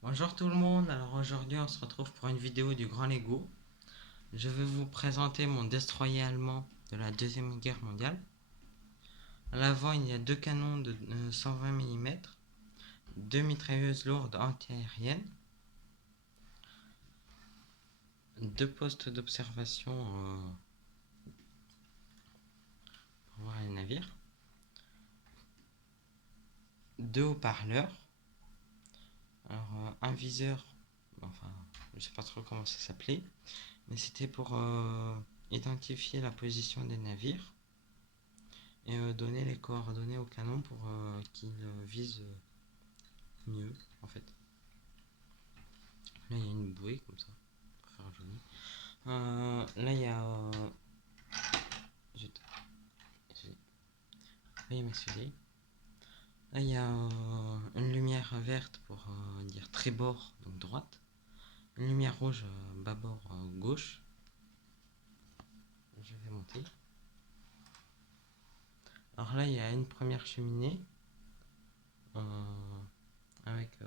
Bonjour tout le monde, alors aujourd'hui on se retrouve pour une vidéo du Grand Lego. Je vais vous présenter mon destroyer allemand de la Deuxième Guerre mondiale. À l'avant il y a deux canons de 120 mm, deux mitrailleuses lourdes anti-aériennes, deux postes d'observation pour voir les navires, deux haut-parleurs, alors un viseur, enfin je sais pas trop comment ça s'appelait, mais c'était pour identifier la position des navires et donner les coordonnées au canon pour qu'il vise mieux en fait. Là il y a une bouée comme ça pour faire joli. Là il y a veuillez m'excuser. Là il y a une lumière verte pour dire tribord, donc droite, une lumière rouge bâbord gauche. Je vais monter. Alors là il y a une première cheminée avec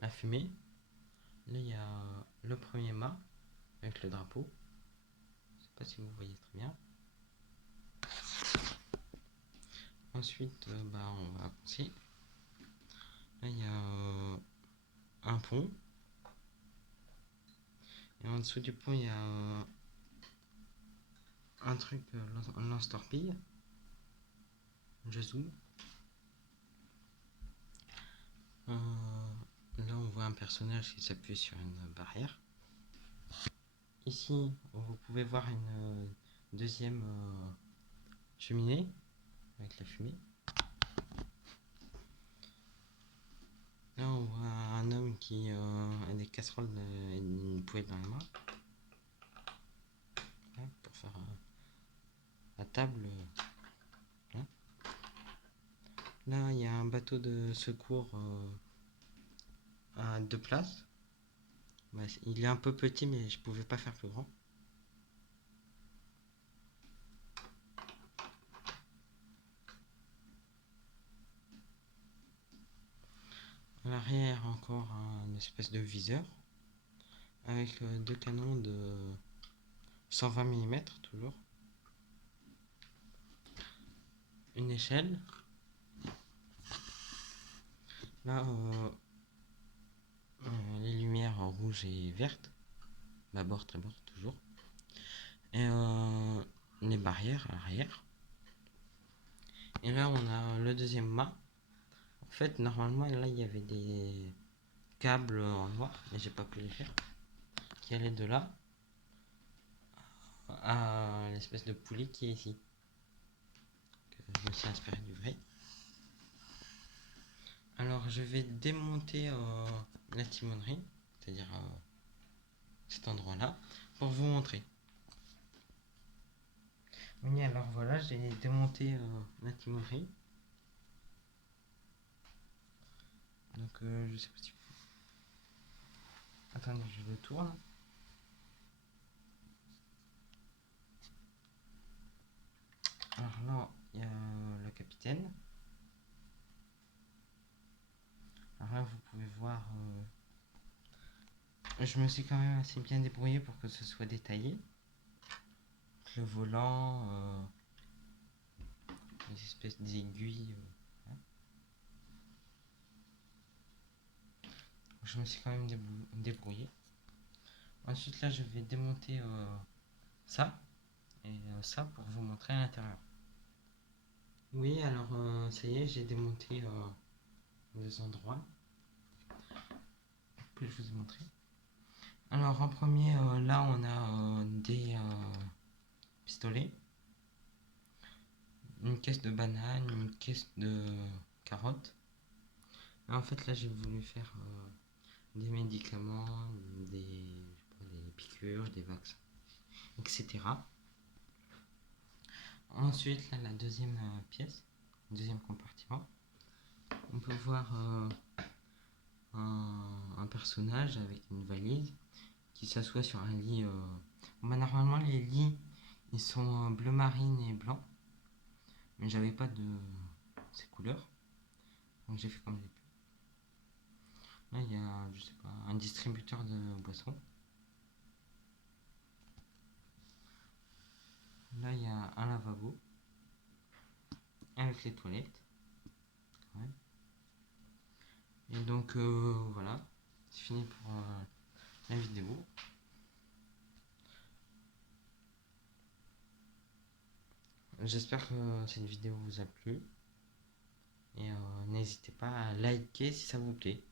la fumée. Là il y a le premier mât avec le drapeau. Je sais pas si vous voyez très bien. Ensuite, on va avancer. Là, il y a un pont. Et en dessous du pont, il y a un truc, un lance-torpille. Je zoome. Là, on voit un personnage qui s'appuie sur une barrière. Ici, vous pouvez voir une deuxième cheminée avec la fumée. Là, on voit un homme qui a des casseroles et une poêle dans les mains. Là, pour faire la table. Là. Là, il y a un bateau de secours à deux places. Il est un peu petit, mais je pouvais pas faire plus grand. À l'arrière, encore une espèce de viseur avec deux canons de 120 mm toujours. Une échelle. Là, les lumières rouges et vertes. Bâbord, tribord, toujours. Et les barrières à l'arrière. Et là, on a le deuxième mât. En fait, normalement, là, il y avait des câbles en noir, mais j'ai pas pu les faire. Qui allaient de là à l'espèce de poulie qui est ici. Je me suis inspiré du vrai. Alors, je vais démonter la timonerie, c'est-à-dire cet endroit-là, pour vous montrer. Oui, alors voilà, j'ai démonté la timonerie. Donc, je sais pas si... Attendez, je le tourne. Alors là, il y a le capitaine. Alors là, vous pouvez voir... je me suis quand même assez bien débrouillé pour que ce soit détaillé. Le volant, les espèces d'aiguilles. Je me suis quand même débrouillé. Ensuite, là, je vais démonter ça et ça pour vous montrer à l'intérieur. Oui, alors ça y est, j'ai démonté les endroits que je vous ai montré. Alors en premier, là on a des pistolets, une caisse de bananes, une caisse de carottes. Et en fait là j'ai voulu faire des médicaments, des piqûres, des vaccins, etc. Ensuite là la deuxième pièce, deuxième compartiment, on peut voir un personnage avec une valise qui s'assoit sur un lit. Normalement, les lits ils sont bleu marine et blanc, mais j'avais pas de ces couleurs, donc j'ai fait comme j'ai pu. Là, il y a, je sais pas, un distributeur de boissons. Là, il y a un lavabo avec les toilettes. Ouais. Et donc, voilà, c'est fini pour la vidéo. J'espère que cette vidéo vous a plu. Et n'hésitez pas à liker si ça vous plaît.